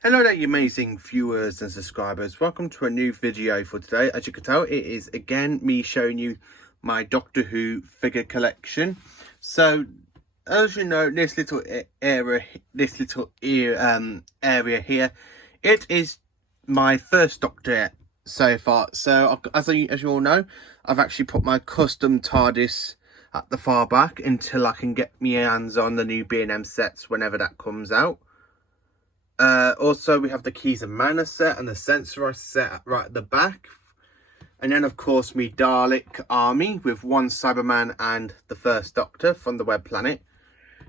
Hello there, you amazing viewers and subscribers. Welcome to a new video for today. As you can tell, it is again me showing you my Doctor Who figure collection. So, as you know, this little area here, it is my first Doctor so far. So, as you all know, I've actually put my custom TARDIS at the far back until I can get my hands on the new B&M sets whenever that comes out. Also, we have the Keys and Mana set and the Sensorized set right at the back. And then, of course, me Dalek army with one Cyberman and the first Doctor from the Web Planet.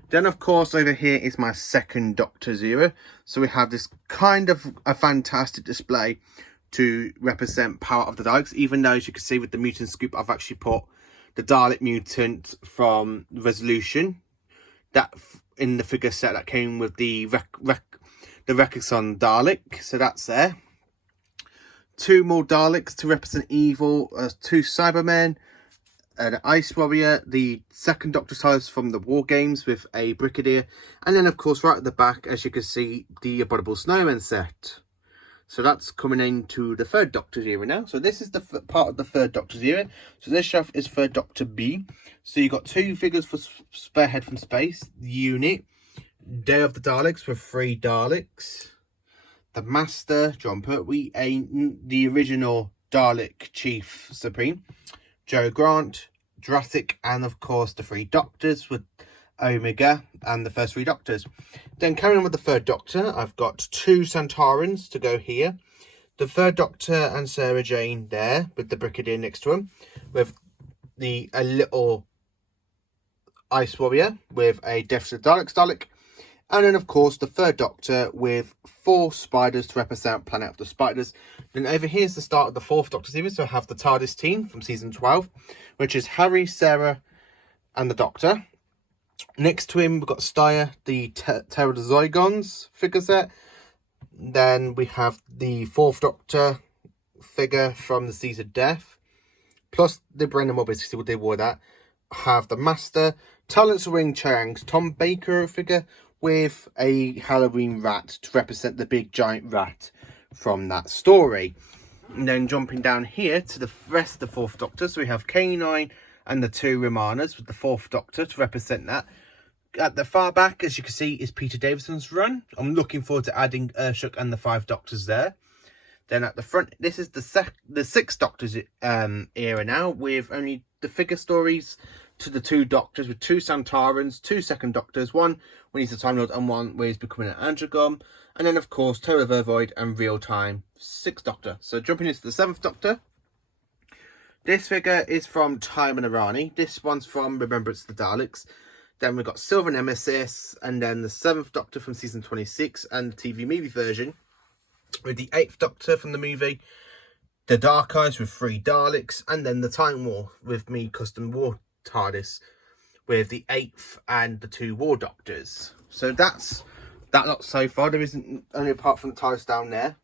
Then, of course, over here is my second Doctor Zero. So we have this kind of a fantastic display to represent Power of the Daleks. Even though, as you can see with the mutant scoop, I've actually put the Dalek mutant from Resolution. That in the figure set that came with the Rekison Dalek, so that's there. Two more Daleks to represent evil, two Cybermen, an Ice Warrior, the second Doctor TARDIS from the War Games with a Brigadier, and then of course right at the back, as you can see, the Abominable Snowman set. So that's coming into the third Doctor's era now. So this is the part of the third Doctor's era. So this shelf is third Doctor B. So you've got two figures for Spearhead from Space, the unit, Day of the Daleks with 3 Daleks, the Master, John Pertwee, the original Dalek Chief Supreme, Joe Grant, Jurassic, and of course the 3 Doctors with Omega and the first 3 Doctors. Then carrying on with the third Doctor, I've got 2 Santarans to go here. The third Doctor and Sarah Jane there with the Brigadier next to him, with a little Ice Warrior with a Death of the Dalek. And then, of course, the third Doctor with 4 spiders to represent Planet of the Spiders. Then over here is the start of the fourth Doctor series. So I have the TARDIS team from season 12, which is Harry, Sarah, and the Doctor. Next to him, we've got Steyr, the Terror of the Zygons figure set. Then we have the fourth Doctor figure from the Seas of Death. Plus the Brendan Morbius, see what they wore that. Have the Master, Talents of Wing Chang's Tom Baker figure, with a Halloween rat to represent the big giant rat from that story. And then jumping down here to the rest of the fourth Doctor, so we have K9 and the 2 Romanas with the fourth Doctor to represent that. At the far back, as you can see, is Peter Davison's run. I'm looking forward to adding Urshuk and the 5 Doctors there. Then at the front, this is the 6th Doctor's era now, with only the figure stories to the 2 Doctors, with 2 Santarans, 2 second Doctors, one when he's a Time Lord and one where he's becoming an Andragom, and then of course Terror Vervoid and Real Time 6th Doctor. So jumping into the 7th Doctor, this figure is from Time and Arani. This one's from Remembrance of the Daleks. Then we've got Silver Nemesis, and then the 7th Doctor from season 26 and the TV movie version, with the 8th Doctor from the movie, the Dark Eyes with 3 Daleks, and then the Time War with me custom War TARDIS with the 8th and the 2 War Doctors. So that's that lot so far. There isn't only apart from the TARDIS down there.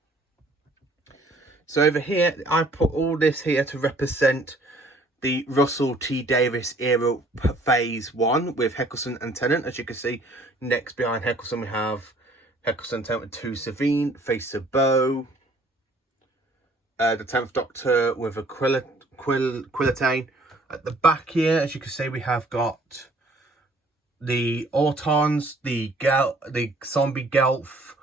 So over here, I put all this here to represent the Russell T Davies era phase 1 with Eccleston and Tennant. As you can see, next behind Eccleston we have Eccleston and Tennant with 2 Savine, Face of Bow, the 10th Doctor with a Quillatane. At the back here, as you can see, we have got the Autons, the Zombie Gelf,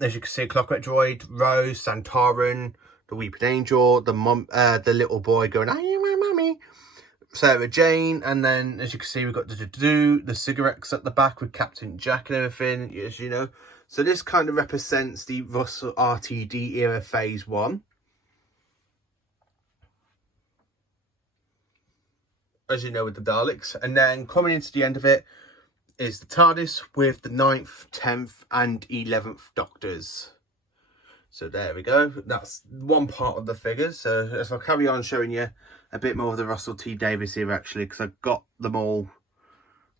as you can see, Clockwork Droid, Rose, Santaran, the Weeping Angel, the little boy going, "Are you my mummy?" Sarah Jane, and then as you can see, we've got the cigarettes at the back with Captain Jack and everything, as you know. So this kind of represents the Russell RTD era phase 1. As you know, with the Daleks. And then coming into the end of it is the TARDIS with the 9th, 10th and 11th Doctors. So there we go. That's one part of the figures. So as I'll carry on showing you a bit more of the Russell T Davies here, actually, because I've got them all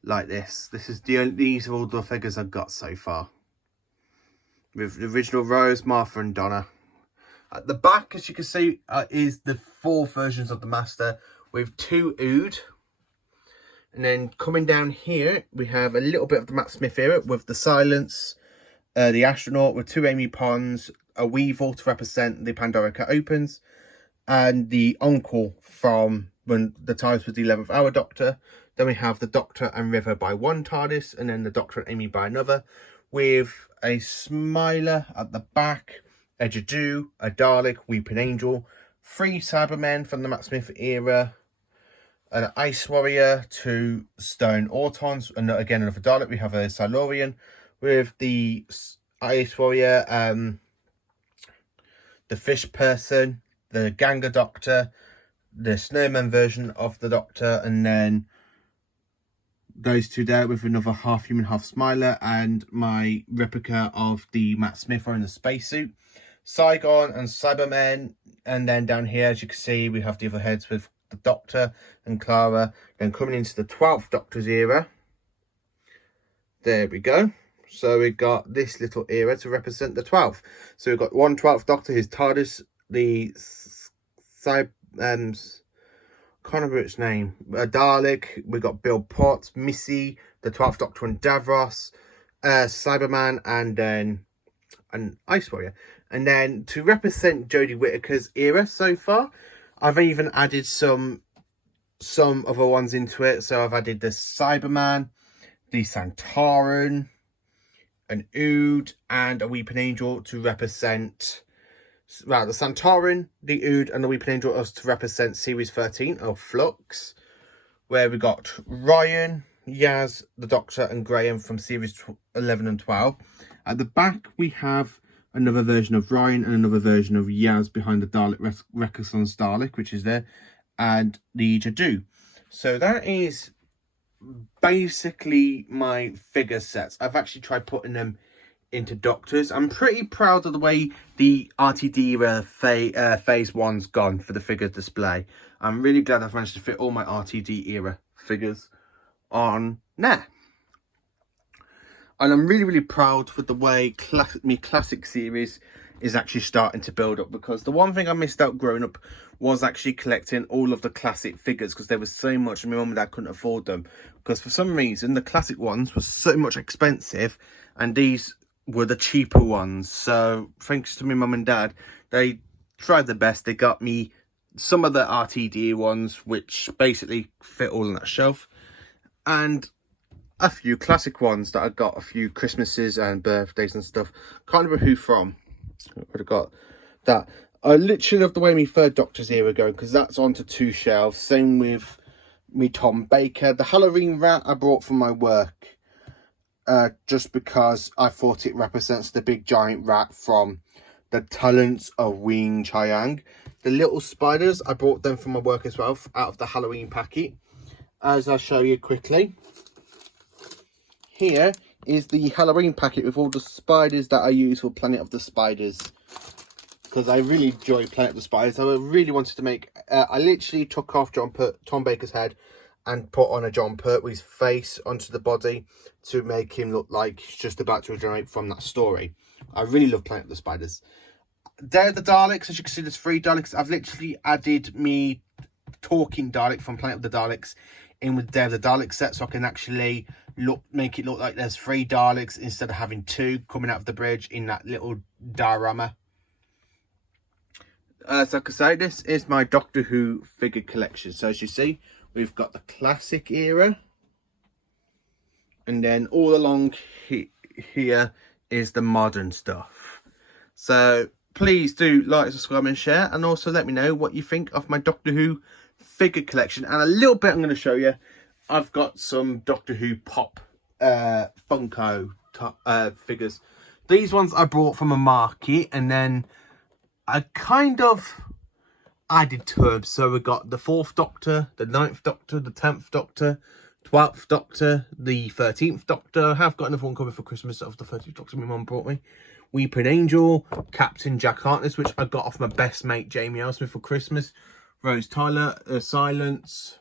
like this. These are all the figures I've got so far, with the original Rose, Martha and Donna. At the back, as you can see, is the 4 versions of the Master with 2 Ood. And then coming down here, we have a little bit of the Matt Smith era with the Silence, the astronaut with 2 Amy Ponds, a Weevil to represent the Pandora Cat Opens, and the uncle from when the TARDIS was the 11th Hour Doctor. Then we have the Doctor and River by one TARDIS, and then the Doctor and Amy by another, with a Smiler at the back, a Jadu, a Dalek, Weeping Angel, 3 Cybermen from the Matt Smith era, an Ice Warrior, 2 Stone Autons, and again another Dalek. We have a Silurian with the Ice Warrior, the Fish Person, the Ganga Doctor, the Snowman version of the Doctor, and then those 2 there with another half human, half Smiler, and my replica of the Matt Smith in the spacesuit, Saigon and Cybermen. And then down here, as you can see, we have the other heads with the Doctor and Clara. Then coming into the 12th Doctor's era, there we go. So we've got this little era to represent the 12th. So we've got 12th Doctor, his TARDIS, the can't remember its name, Dalek. We got Bill Potts, Missy, the 12th Doctor and Davros, Cyberman, and then an Ice Warrior. And then to represent Jodie Whittaker's era so far, I've even added some other ones into it. So I've added the Cyberman, the Santaran, an Ood, and a Weeping Angel to represent, well, the Santaran, the Ood, and the Weeping Angel us to represent Series 13 of Flux, where we got Ryan, Yaz, the Doctor, and Graham from Series 11 and 12. At the back, we have another version of Ryan and another version of Yaz behind the Dalek Renaissance Dalek, which is there, and the Jadu. So that is basically my figure sets. I've actually tried putting them into Doctors. I'm pretty proud of the way the RTD era phase 1's gone for the figure display. I'm really glad I've managed to fit all my RTD era figures on there. And I'm really proud with the way my classic series is actually starting to build up, because the one thing I missed out growing up was actually collecting all of the classic figures, because there was so much and my mum and dad couldn't afford them, because for some reason the classic ones were so much expensive and these were the cheaper ones. So thanks to my mum and dad, they tried their best. They got me some of the RTD ones, which basically fit all on that shelf, and a few classic ones that I got a few Christmases and birthdays and stuff. Can't remember who from. I would have got that. I literally love the way my 3rd Doctor's era going, because that's onto 2 shelves. Same with me Tom Baker. The Halloween rat I brought from my work, just because I thought it represents the big giant rat from the Talents of Wing Chiang. The little spiders, I brought them from my work as well, out of the Halloween packet, as I'll show you quickly. Here is the Halloween packet with all the spiders that I use for Planet of the Spiders, because I really enjoy Planet of the Spiders. I really wanted to make, I literally took off Tom Baker's head and put on a John Pertwee's face onto the body to make him look like he's just about to regenerate from that story. I really love Planet of the Spiders. There are the Daleks. As you can see, there's 3 Daleks. I've literally added me talking Dalek from Planet of the Daleks in with Day of the Dalek set, so I can actually make it look like there's 3 Daleks instead of having 2 coming out of the bridge in that little diorama. So like I say, this is my Doctor Who figure collection. So as you see, we've got the classic era, and then all along here is the modern stuff. So please do like, subscribe and share, and also let me know what you think of my Doctor Who figure collection. And a little bit I'm going to show you, I've got some Doctor Who pop Funko figures. These ones I bought from a market, and then I kind of added to them. So we got the 4th Doctor, the 9th Doctor, the 10th Doctor, 12th Doctor, the 13th Doctor. I have got another one coming for Christmas of the 13th Doctor my mum brought me. Weeping Angel, Captain Jack Harkness, which I got off my best mate Jamie Elsmith for Christmas. Rose Tyler, Silence,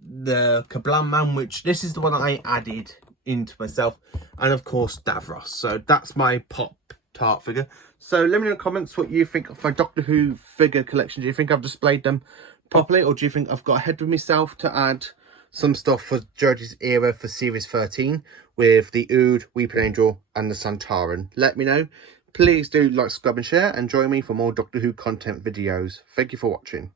the Kablam Man, which this is the one that I added into myself, and of course Davros. So that's my Pop Tart figure. So let me know in the comments what you think of my Doctor Who figure collection. Do you think I've displayed them properly, or do you think I've got ahead of myself to add some stuff for Jodie's era for Series 13 with the Ood, Weeping Angel and the Santaran. Let me know. Please do like, subscribe and share, and join me for more Doctor Who content videos. Thank you for watching.